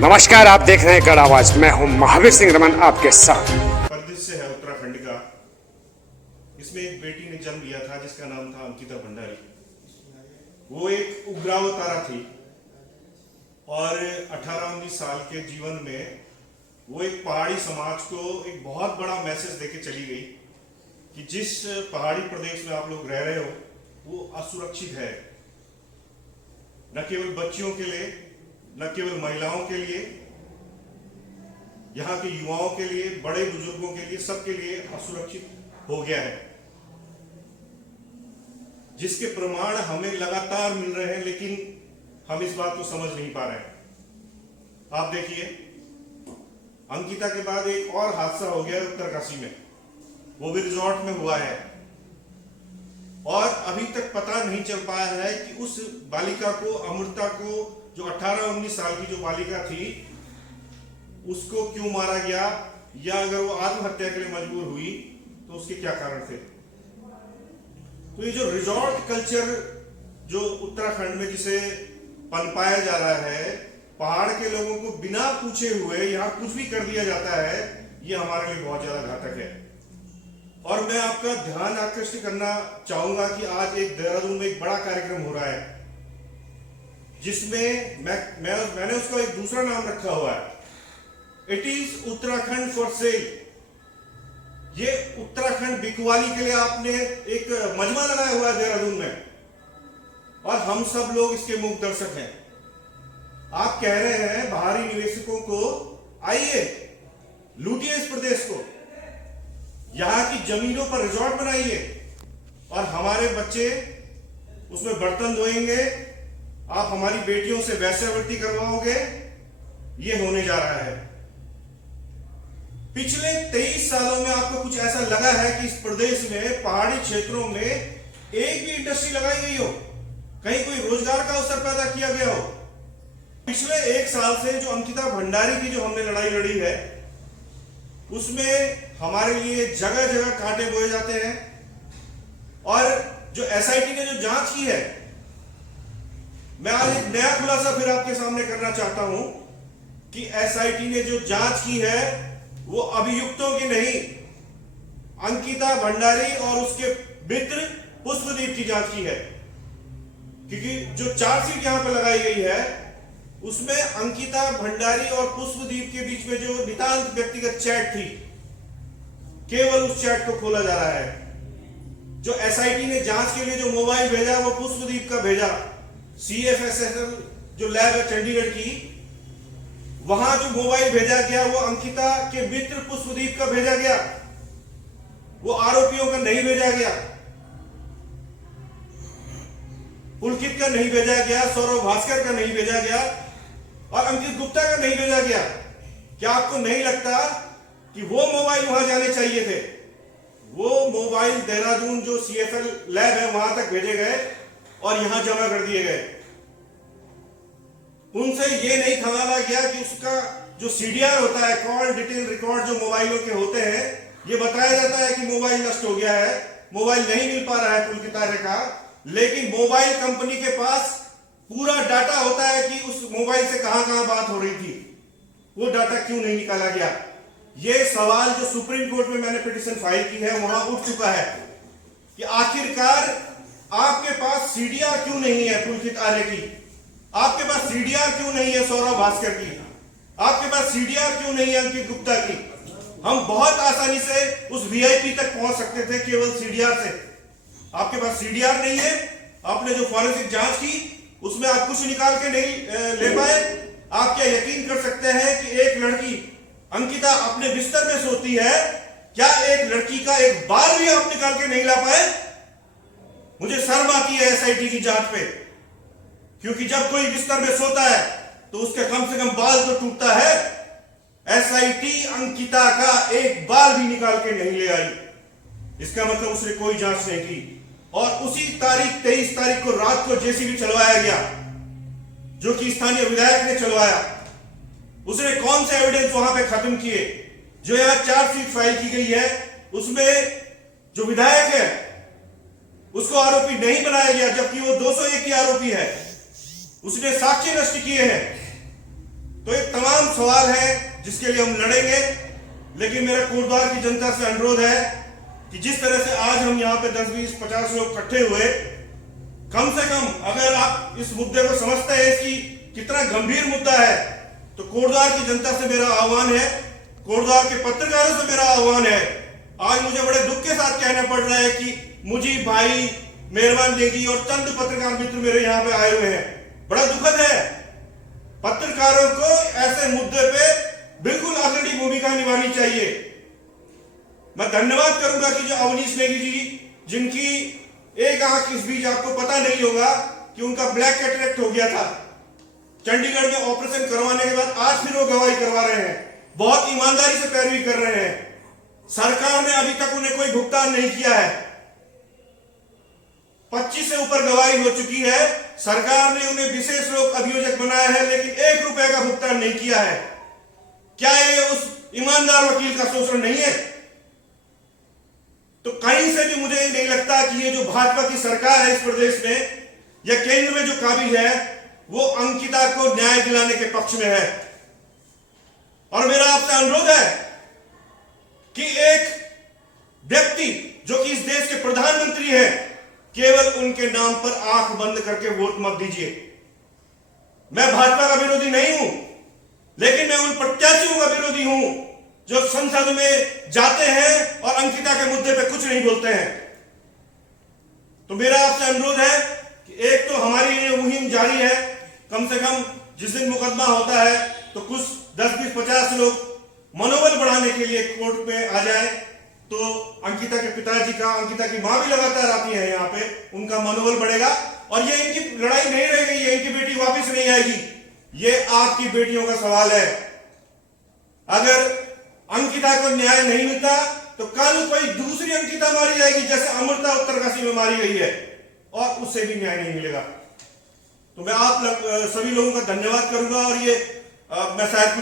नमस्कार, आप देख रहे हैं गढ़ आवाज। मैं हूं महावीर सिंह रमन आपके साथ। परिदृश्य है उत्तराखंड का। इसमें एक बेटी ने जन्म लिया था जिसका नाम था अंकिता भंडारी। वो एक उग्रावतारा थी और 18-19 साल के जीवन में वो एक पहाड़ी समाज को एक बहुत बड़ा मैसेज देके चली गई कि जिस पहाड़ी प्रदेश में आप लोग रह रहे हो वो असुरक्षित है, न केवल बच्चियों के लिए, न केवल महिलाओं के लिए, यहाँ के युवाओं के लिए, बड़े बुजुर्गों के लिए, सबके लिए असुरक्षित हो गया है, जिसके प्रमाण हमें लगातार मिल रहे हैं, लेकिन हम इस बात को समझ नहीं पा रहे हैं। आप देखिए, अंकिता के बाद एक और हादसा हो गया उत्तरकाशी में, वो भी रिजॉर्ट में हुआ है और अभी तक पता नहीं चल पाया है कि उस बालिका को, अमृता को, जो 18-19 साल की जो बालिका थी, उसको क्यों मारा गया, या अगर वो आत्महत्या के लिए मजबूर हुई तो उसके क्या कारण थे। तो ये जो रिजॉर्ट कल्चर जो उत्तराखंड में जिसे पनपाया जा रहा है, पहाड़ के लोगों को बिना पूछे हुए यहाँ कुछ भी कर दिया जाता है, ये हमारे लिए बहुत ज्यादा घातक है। और मैं आपका ध्यान आकृष्ट करना चाहूंगा कि आज एक देहरादून में एक बड़ा कार्यक्रम हो रहा है जिसमें मैंने उसका एक दूसरा नाम रखा हुआ है, it is Uttarakhand for sale. ये उत्तराखंड बिकवाली के लिए आपने एक मजमा लगाया हुआ है देहरादून में और हम सब लोग इसके मुख्य दर्शक हैं। आप कह रहे हैं बाहरी निवेशकों को, आइए लूटिए इस प्रदेश को, यहां की जमीनों पर रिजॉर्ट बनाइए और हमारे बच्चे उसमें बर्तन धोएंगे, आप हमारी बेटियों से वैश्यावृत्ति करवाओगे। ये होने जा रहा है। पिछले 23 सालों में आपको कुछ ऐसा लगा है कि इस प्रदेश में पहाड़ी क्षेत्रों में एक भी इंडस्ट्री लगाई गई हो, कहीं कोई रोजगार का अवसर पैदा किया गया हो? पिछले 1 साल से जो अंकिता भंडारी की जो हमने लड़ाई लड़ी है, उसमें हमारे लिए जगह जगह कांटे बोए जाते हैं। और जो एसआईटी ने जो जांच की है, मैं आज एक नया खुलासा फिर आपके सामने करना चाहता हूं कि एसआईटी ने जो जांच की है वो अभियुक्तों की नहीं, अंकिता भंडारी और उसके मित्र पुष्पदीप की जांच की है। क्योंकि जो चार्जशीट यहां पर लगाई गई है उसमें अंकिता भंडारी और पुष्पदीप के बीच में जो नितांत व्यक्तिगत चैट थी, केवल उस चैट को खोला जा रहा है। जो एसआईटी ने जांच के लिए जो मोबाइल भेजा वो पुष्पदीप का भेजा। CFSSL जो लैब है चंडीगढ़ की, वहां जो मोबाइल भेजा गया वो अंकिता के मित्र पुष्पदीप का भेजा गया, वो आरोपियों का नहीं भेजा गया, पुलकित का नहीं भेजा गया, सौरभ भास्कर का नहीं भेजा गया और अंकित गुप्ता का नहीं भेजा गया। क्या आपको नहीं लगता कि वो मोबाइल वहां जाने चाहिए थे? वो मोबाइल देहरादून जो CFL लैब है वहां तक भेजे गए और यहां जमा कर दिए गए। उनसे ये नहीं खंगाला गया कि उसका जो CDR होता है, कॉल डिटेल रिकॉर्ड, जो मोबाइलों के होते हैं, ये बताया जाता है कि मोबाइल नष्ट हो गया है, मोबाइल नहीं मिल पा रहा है पुलकित आर्य का, लेकिन मोबाइल कंपनी के पास पूरा डाटा होता है कि उस मोबाइल से कहां कहां बात हो रही थी। वो डाटा क्यों नहीं निकाला गया? ये सवाल जो सुप्रीम कोर्ट में मैंने पिटीशन फाइल की है वहां उठ चुका है कि आखिरकार आपके पास CDR क्यों नहीं है पुलकित आर्य की, आपके पास CDR क्यों नहीं है सौरभ भास्कर की, आपके पास CDR क्यों नहीं है अंकित गुप्ता की। हम बहुत आसानी से उस VIP तक पहुंच सकते थे केवल CDR से। आपके पास CDR नहीं है, आपने जो फॉरेंसिक जांच की उसमें आप कुछ निकाल के नहीं ले पाए। आप क्या यकीन कर सकते हैं कि एक लड़की अंकिता अपने बिस्तर में सोती है, क्या एक लड़की का एक बाल भी आप निकाल के नहीं ला पाए? मुझे शर्म आती है एसआईटी की जांच पे, क्योंकि जब कोई बिस्तर में सोता है तो उसके कम से कम बाल तो टूटता है। एसआईटी अंकिता का एक बाल भी निकाल के नहीं ले आई, इसका मतलब उसने कोई जांच नहीं की। और उसी तारीख 23 तारीख को रात को जेसीबी चलवाया गया, जो कि स्थानीय विधायक ने चलवाया। उसने कौन से एविडेंस वहां पे खत्म किए? जो यहां चार्जशीट फाइल की गई है उसमें जो विधायक है उसको आरोपी नहीं बनाया गया, जबकि वो 201 की आरोपी है। उसने साक्ष्य नष्ट किए हैं। तो ये तमाम तमाम सवाल हैं जिसके लिए हम लड़ेंगे, लेकिन मेरा कोटद्वार की जनता से अनुरोध है कि जिस तरह से आज हम यहाँ पे 10, 20, 50 लोग इकट्ठे हुए, कम से कम अगर आप इस मुद्दे को समझते हैं कि कितना गंभीर मुद्दा है, तो कोटद्वार की जनता से मेरा आह्वान है, कोटद्वार के पत्रकारों से मेरा आह्वान है। आज मुझे बड़े दुख के साथ कहना पड़ रहा है कि मुझे भाई, मेहरबान नेगी और चंद पत्रकार मित्र मेरे यहाँ पे आए हुए हैं। बड़ा दुखद है। पत्रकारों को ऐसे मुद्दे पे बिल्कुल अग्रणी भूमिका निभानी चाहिए। मैं धन्यवाद करूंगा कि जो अवनीश नेगी जी, जिनकी एक आंख इस बीच आपको पता नहीं होगा कि उनका ब्लैक कैटरेक्ट हो गया था, चंडीगढ़ में ऑपरेशन करवाने के बाद आज फिर वो गवाही करवा रहे हैं, बहुत ईमानदारी से पैरवी कर रहे हैं। सरकार ने अभी तक उन्हें कोई भुगतान नहीं किया है। 25 से ऊपर गवाही हो चुकी है। सरकार ने उन्हें विशेष लोक अभियोजक बनाया है, लेकिन 1 रुपए का भुगतान नहीं किया है। क्या ये उस ईमानदार वकील का शोषण नहीं है? तो कहीं से भी मुझे नहीं लगता कि ये जो भाजपा की सरकार है इस प्रदेश में या केंद्र में जो काबिज है, वो अंकिता को न्याय दिलाने के पक्ष में है। और मेरा आपसे अनुरोध है कि एक व्यक्ति जो कि इस देश के प्रधानमंत्री है, केवल उनके नाम पर आंख बंद करके वोट मत दीजिए। मैं भाजपा का विरोधी नहीं हूं, लेकिन मैं उन प्रत्याशियों का विरोधी हूं जो संसद में जाते हैं और अंकिता के मुद्दे पे कुछ नहीं बोलते हैं। तो मेरा आपसे अनुरोध है कि एक तो हमारी ये मुहिम जारी है, कम से कम जिस दिन मुकदमा होता है तो कुछ 10, 20, 50 लोग मनोबल बढ़ाने के लिए कोर्ट में आ जाए, तो अंकिता के पिताजी का, अंकिता की मां भी लगातार आती है यहाँ पे, उनका मनोबल बढ़ेगा और ये इनकी लड़ाई नहीं रह गई है, इनकी बेटी वापस नहीं आएगी। ये आपकी बेटियों का सवाल है। अगर अंकिता को न्याय नहीं मिलता तो कल कोई दूसरी अंकिता मारी जाएगी, जैसे अमृता उत्तरकाशी में मारी गई है, और उससे भी न्याय नहीं मिलेगा। तो मैं आप सभी लोगों का धन्यवाद करूंगा। और ये मैं शायद